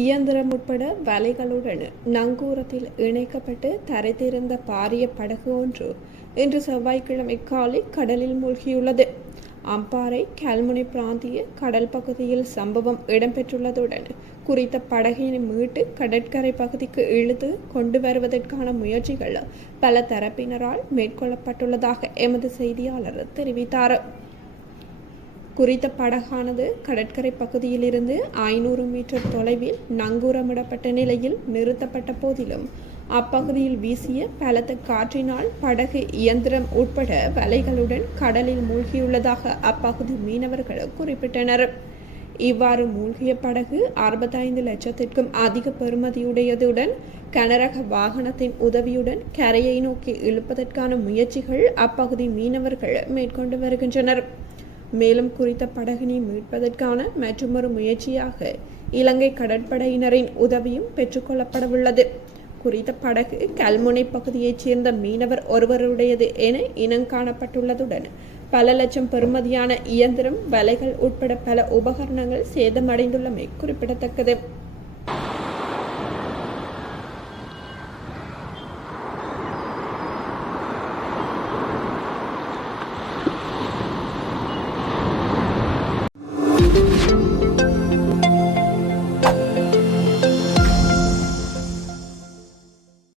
இயந்திரம் உட்பட வலைகளுடன் நங்கூரத்தில் இணைக்கப்பட்டு தரைத்திருந்த பாரிய படகு ஒன்று இன்று செவ்வாய்க்கிழமை காலை கடலில் மூழ்கியுள்ளது. அம்பாறை கல்முனை பிராந்திய கடல் பகுதியில் சம்பவம் இடம்பெற்றுள்ளதுடன் குறித்த படகினை மீட்டு கடற்கரை பகுதிக்கு இழுத்து கொண்டு வருவதற்கான முயற்சிகள் பல தரப்பினரால் மேற்கொள்ளப்பட்டுள்ளதாக எமது செய்தியாளர் தெரிவித்தார். குறித்த படகானது கடற்கரை பகுதியிலிருந்து ஐநூறு மீட்டர் தொலைவில் நங்கூரமிடப்பட்ட நிலையில் நிறுத்தப்பட்ட போதிலும் அப்பகுதியில் வீசிய பலத்த காற்றினால் படகு இயந்திரம் உட்பட வலைகளுடன் கடலில் மூழ்கியுள்ளதாக அப்பகுதி மீனவர்கள் குறிப்பிட்டனர். இவ்வாறு மூழ்கிய படகு அறுபத்தைந்து லட்சத்திற்கும் அதிக பெறுமதியுடையதுடன் கனரக வாகனத்தின் உதவியுடன் கரையை நோக்கி இழுப்பதற்கான முயற்சிகள் அப்பகுதி மீனவர்கள் மேற்கொண்டு வருகின்றனர். மேலும் குறித்த படகினை மீட்பதற்கான மற்றொரு முயற்சியாக இலங்கை கடற்படையினரின் உதவியும் பெற்றுக்கொள்ளப்படவுள்ளது. குறித்த படகு கல்முனை பகுதியைச் சேர்ந்த மீனவர் ஒருவருடையது என இனம் காணப்பட்டுள்ளதுடன் பல லட்சம் பெறுமதியான இயந்திரம் வலைகள் உட்பட பல உபகரணங்கள் சேதமடைந்துள்ளமை குறிப்பிடத்தக்கது.